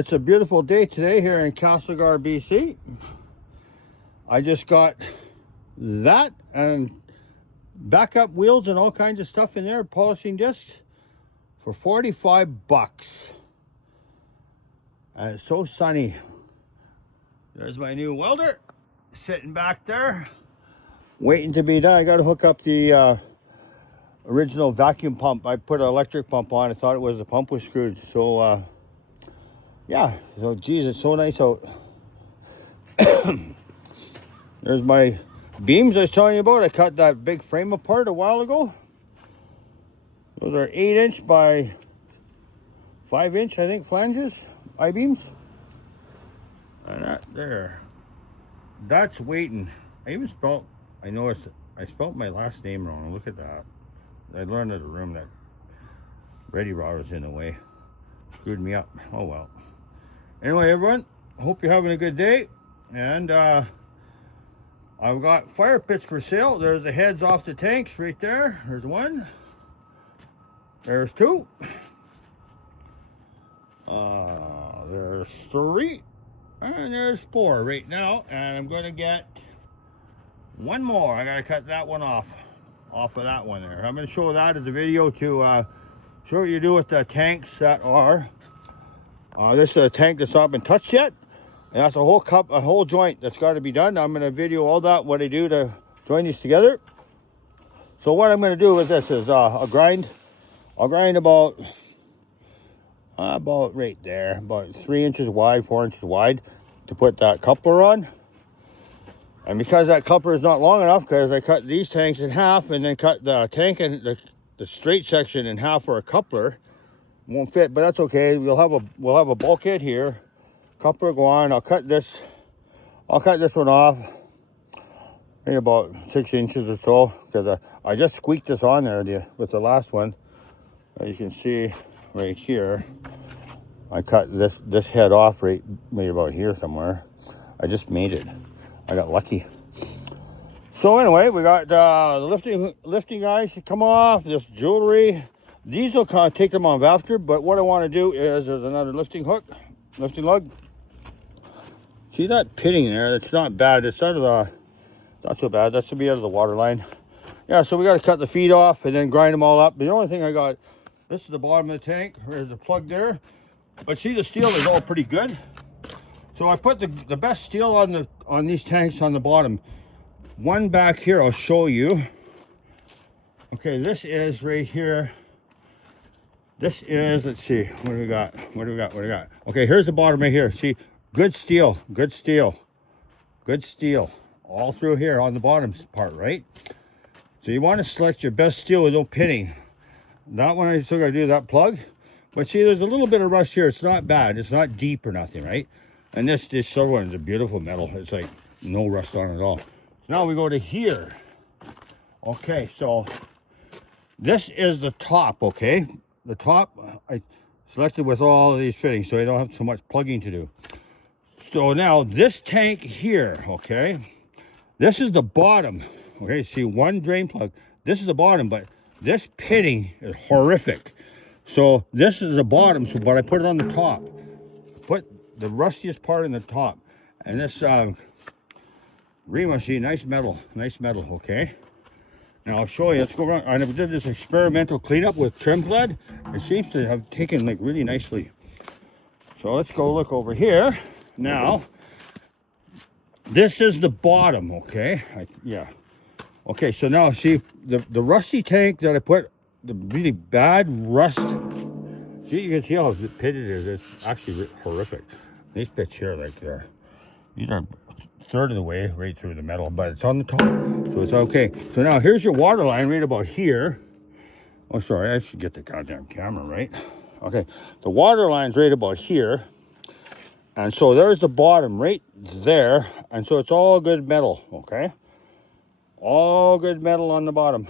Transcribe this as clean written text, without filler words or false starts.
It's a beautiful day today here in Castlegar, BC. I just got that and backup wheels and all kinds of stuff in there, polishing discs for 45 bucks. And it's so sunny. There's my new welder sitting back there, waiting to be done. I got to hook up the original vacuum pump. I put an electric pump on. I thought it was the pump was screwed. So yeah, so geez, it's so nice out. There's my beams I was telling you about. I cut that big frame apart a while ago. Those are 8-inch by 5-inch, I think, flanges, I-beams. And that there, that's waiting. I noticed I spelled my last name wrong. Look at that. I learned at a room that Ready Rod was in the way. Screwed me up. Oh well. Anyway, everyone, hope you're having a good day. And I've got fire pits for sale. There's the heads off the tanks right there. There's one. There's two. There's three. And there's four right now. And I'm going to get one more. I got to cut that one off of that one there. I'm going to show that as a video to show what you do with the tanks that are. This is a tank that's not been touched yet. And that's a whole joint that's got to be done. I'm going to video all that, what I do to join these together. So what I'm going to do with this is I'll grind about right there, about 3 inches wide, 4 inches wide, to put that coupler on. And because that coupler is not long enough, because I cut these tanks in half and then cut the tank and the straight section in half for a coupler, won't fit, but that's okay. We'll have a bulkhead here. Coupler go on. I'll cut this one off, maybe about 6 inches or so, because I just squeaked this on there with the last one. As you can see right here, I cut this head off right maybe about here somewhere. I just made it. I got lucky. So anyway, we got the lifting guys to come off, this jewelry. These will kind of take them off after, but what I want to do is there's another lifting lug. See that pitting there? That's not bad. It's out of not so bad. That should be out of the water line. Yeah, so we got to cut the feet off and then grind them all up. The only thing I got, this is the bottom of the tank. There's the plug there. But see, the steel is all pretty good. So I put the best steel on these tanks on the bottom. One back here, I'll show you. Okay, this is right here. This is, let's see, what do we got? Okay, here's the bottom right here. See, good steel, all through here on the bottom part, right? So you want to select your best steel with no pitting. That one I still got to do that plug. But see, there's a little bit of rust here. It's not bad. It's not deep or nothing, right? And this silver one is a beautiful metal. It's like no rust on it at all. So now we go to here. Okay, so this is the top, okay? The top I selected with all of these fittings so I don't have so much plugging to do. So now this tank here, okay, this is the bottom. Okay, see, one drain plug. This is the bottom, but this pitting is horrific. So this is the bottom, but I put it on the top. Put the rustiest part in the top. And this Rima, see, nice metal, okay? Now I'll show you. Let's go around. I did this experimental cleanup with trim lead. It seems to have taken like really nicely. So let's go look over here. Now, this is the bottom, okay? Yeah. Okay, so now see the rusty tank that I put, the really bad rust. See, you can see how pitted it is. It's actually horrific. These pits here, like these are third of the way right through the metal, but it's on the top, so it's okay. So now here's your water line right about here. Oh, sorry, I should get the goddamn camera right. Okay, the water line's right about here, and so there's the bottom right there, and so it's all good metal, okay? All good metal on the bottom.